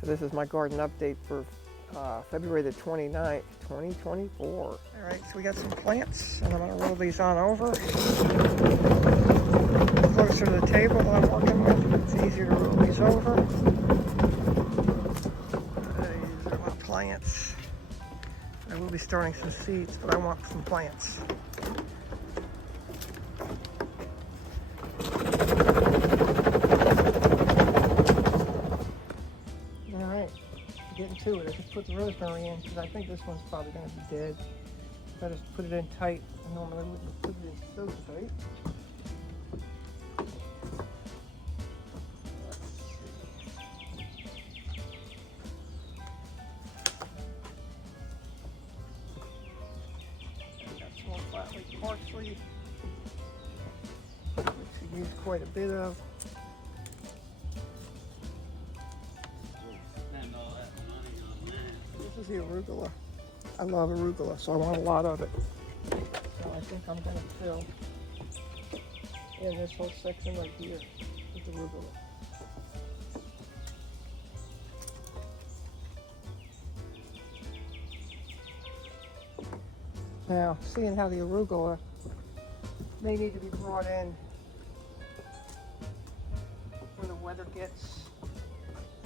So this is my garden update for February the 29th, 2024. All right, so we got some plants, and I'm gonna roll these on over closer to the table that I'm working with. It's easier to roll these over. These are my plants. I will be starting some seeds, but I want some plants. Getting to it. I just put the rosemary in because I think this one's probably going to be dead. If I just put it in tight, I normally wouldn't put it in so tight. I got some more flat-leaf parsley, which we use quite a bit of. This is the arugula. I love arugula, so I want a lot of it. So I think I'm going to fill in this whole section right here with arugula. Now, seeing how the arugula may need to be brought in when the weather gets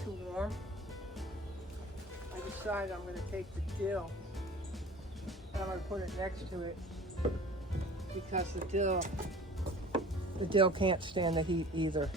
too warm, I decided I'm going to take the dill and I'm going to put it next to it because the dill can't stand the heat either.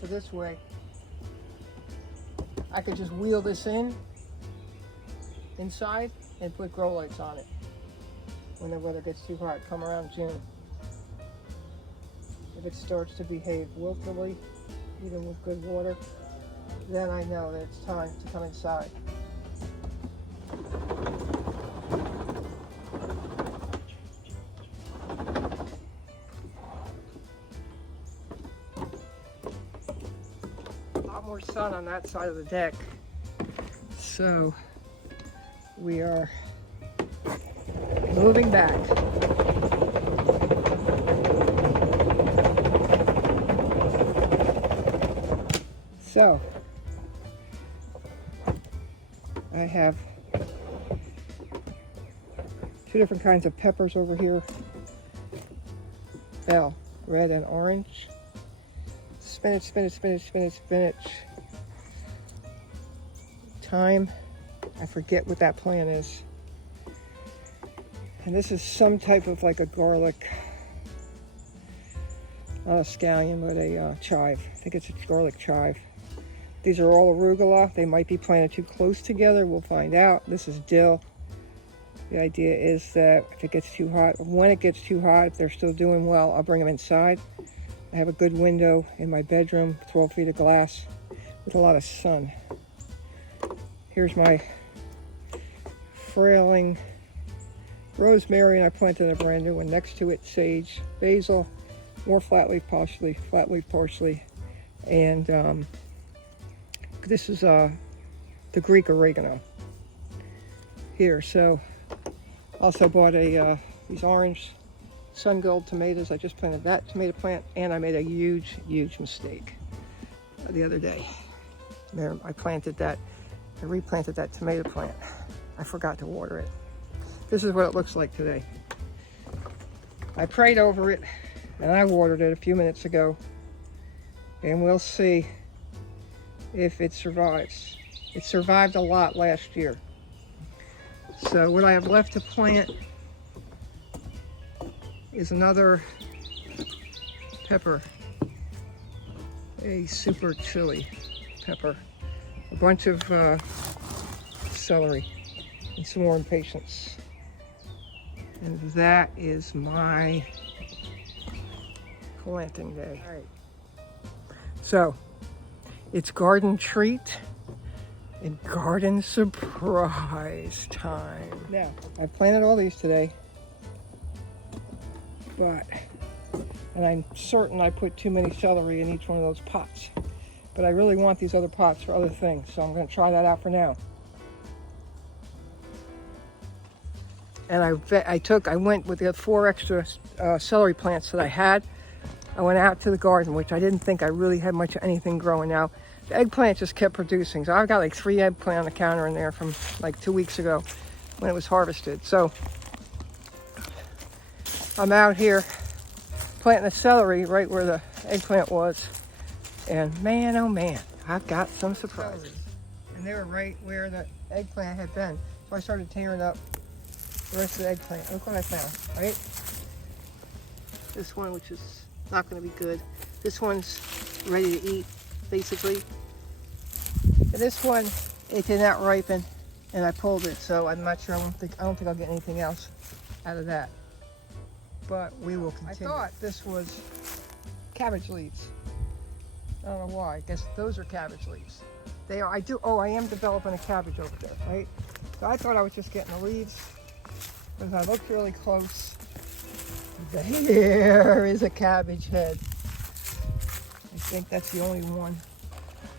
So this way, I could just wheel this inside and put grow lights on it when the weather gets too hot, come around June. If it starts to behave wiltily, even with good water, then I know that it's time to come inside. More sun on that side of the deck, so we are moving back. So I have two different kinds of peppers over here, bell, red and orange. Spinach, spinach, spinach, spinach, spinach. Thyme. I forget what that plant is. And this is some type of like a garlic, not a scallion, but a chive. I think it's a garlic chive. These are all arugula. They might be planted too close together. We'll find out. This is dill. The idea is that if it gets too hot, when it gets too hot, if they're still doing well, I'll bring them inside. I have a good window in my bedroom, 12 feet of glass with a lot of sun. Here's my frailing rosemary, and I planted a brand new one next to it, sage, basil, more flat-leaf parsley, and this is the Greek oregano here. So also bought these orange sun gold tomatoes. I just planted that tomato plant, and I made a huge mistake the other day. There, I replanted that tomato plant. I forgot to water it. This is what it looks like today. I prayed over it and I watered it a few minutes ago, and we'll see if it survives. It survived a lot last year. So what I have left to plant is another pepper, a super chili pepper, a bunch of celery, and some more impatiens. And that is my planting day. All right. So it's garden treat in garden surprise time. Now, I planted all these today, and I'm certain I put too many celery in each one of those pots. But I really want these other pots for other things, so I'm going to try that out for now. And I went with the 4 extra celery plants that I had. I went out to the garden, which I didn't think I really had much of anything growing now. The eggplant just kept producing. So I've got like 3 eggplant on the counter in there from like 2 weeks ago when it was harvested. So I'm out here planting the celery right where the eggplant was. And man, oh man, I've got some surprises. And they were right where the eggplant had been. So I started tearing up the rest of the eggplant. Look what I found, right? This one, which is not going to be good. This one's ready to eat, basically. And this one, it did not ripen, and I pulled it, so I'm not sure. I don't think I'll get anything else out of that. But we will continue. I thought this was cabbage leaves. I don't know why. I guess those are cabbage leaves. They are. I am developing a cabbage over there, right? So I thought I was just getting the leaves. But as I looked really close, there is a cabbage head. I think that's the only one.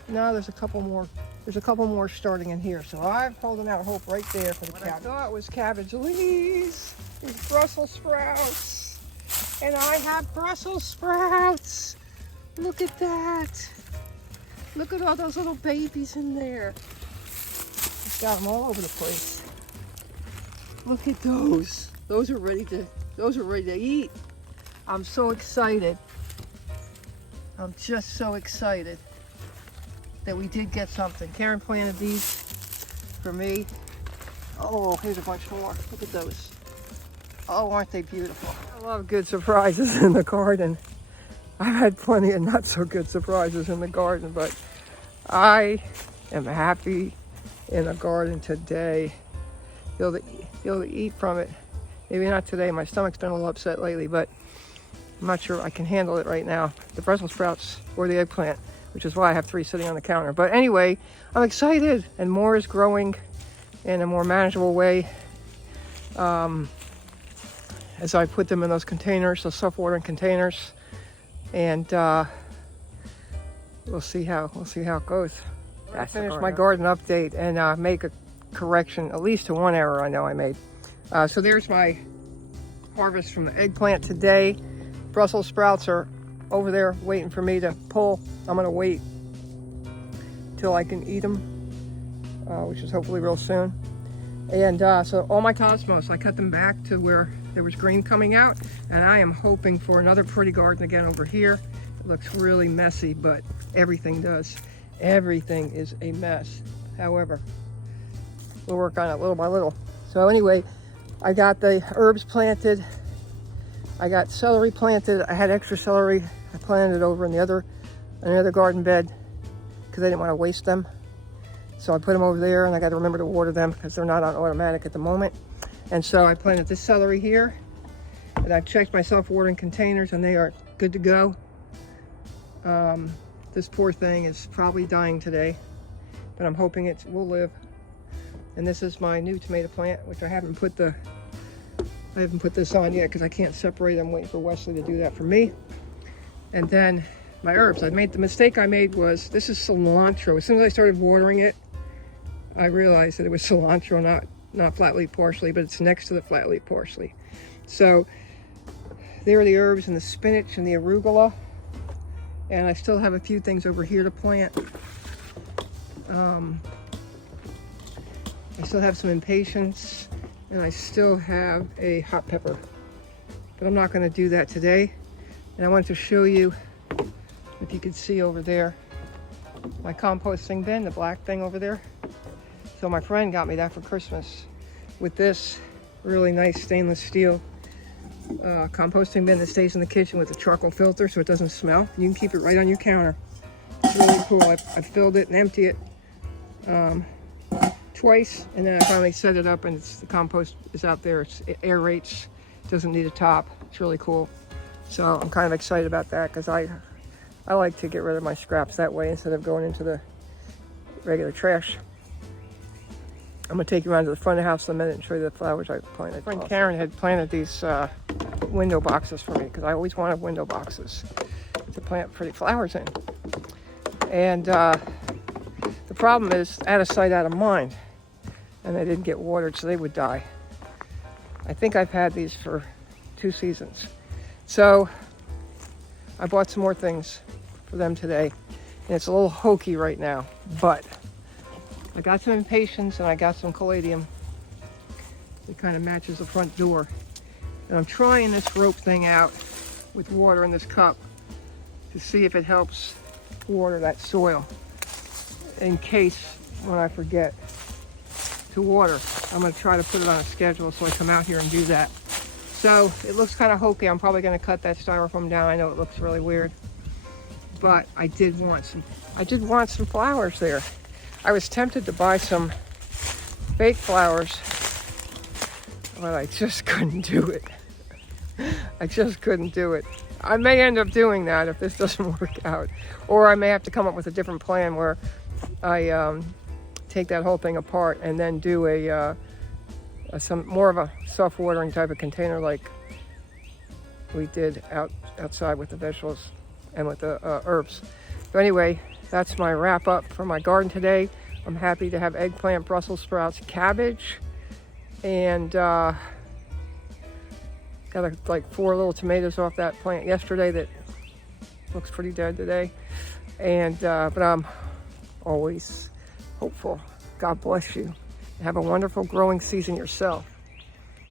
No, there's a couple more. There's a couple more starting in here. So I'm holding out hope right there for the cabbage. I thought was cabbage leaves. These Brussels sprouts. And I have Brussels sprouts. Look at that. Look at all those little babies in there. I've got them all over the place. Look at those. Those are ready to eat. I'm so excited. I'm just so excited that we did get something. Karen planted these for me. Oh, here's a bunch more. Look at those. Oh, aren't they beautiful? I love good surprises in the garden. I've had plenty of not so good surprises in the garden, but I am happy in the garden today. Be able to eat from it. Maybe not today. My stomach's been a little upset lately, but I'm not sure I can handle it right now. The Brussels sprouts or the eggplant, which is why I have 3 sitting on the counter. But anyway, I'm excited, and more is growing in a more manageable way. As I put them in those containers, those self-watering containers, and we'll see how it goes. I finished my garden update and make a correction, at least to one error I know I made. So there's my harvest from the eggplant today. Brussels sprouts are over there waiting for me to pull. I'm gonna wait till I can eat them, which is hopefully real soon. And so all my cosmos, I cut them back to where there was green coming out, and I am hoping for another pretty garden again over here. It looks really messy, but everything does. Everything is a mess. However, we'll work on it little by little. So anyway, I got the herbs planted. I got celery planted. I had extra celery. I planted it over in another garden bed because I didn't want to waste them. So I put them over there, and I got to remember to water them because they're not on automatic at the moment. And so I planted this celery here, and I've checked my self-watering containers, and they are good to go. This poor thing is probably dying today, but I'm hoping it will live. And this is my new tomato plant, which I haven't put this on yet because I can't separate. I'm waiting for Wesley to do that for me. And then my herbs. The mistake I made was, this is cilantro. As soon as I started watering it, I realized that it was cilantro, not flat-leaf parsley, but it's next to the flat-leaf parsley. So there are the herbs and the spinach and the arugula. And I still have a few things over here to plant. I still have some impatiens, and I still have a hot pepper. But I'm not going to do that today. And I wanted to show you, if you could see over there, my composting bin, the black thing over there. So my friend got me that for Christmas with this really nice stainless steel composting bin that stays in the kitchen with a charcoal filter so it doesn't smell. You can keep it right on your counter. It's really cool. I filled it and emptied it twice, and then I finally set it up, and the compost is out there. It aerates, doesn't need a top. It's really cool. So I'm kind of excited about that because I like to get rid of my scraps that way instead of going into the regular trash. I'm gonna take you around to the front of the house in a minute and show you the flowers I planted. My friend Karen had planted these window boxes for me because I always wanted window boxes to plant pretty flowers in. And the problem is out of sight, out of mind. And they didn't get watered, so they would die. I think I've had these for 2 seasons. So I bought some more things for them today. And it's a little hokey right now, but I got some impatiens and I got some caladium. It kind of matches the front door. And I'm trying this rope thing out with water in this cup to see if it helps water that soil in case when I forget to water. I'm going to try to put it on a schedule so I come out here and do that. So it looks kind of hokey. I'm probably going to cut that styrofoam down. I know it looks really weird, but I did want some flowers there. I was tempted to buy some fake flowers, but I just couldn't do it. I just couldn't do it. I may end up doing that if this doesn't work out, or I may have to come up with a different plan where I take that whole thing apart and then do some more of a self-watering type of container like we did outside with the vegetables and with the herbs. But anyway, that's my wrap up for my garden today. I'm happy to have eggplant, Brussels sprouts, cabbage, and got like 4 little tomatoes off that plant yesterday that looks pretty dead today. And but I'm always hopeful. God bless you. Have a wonderful growing season yourself.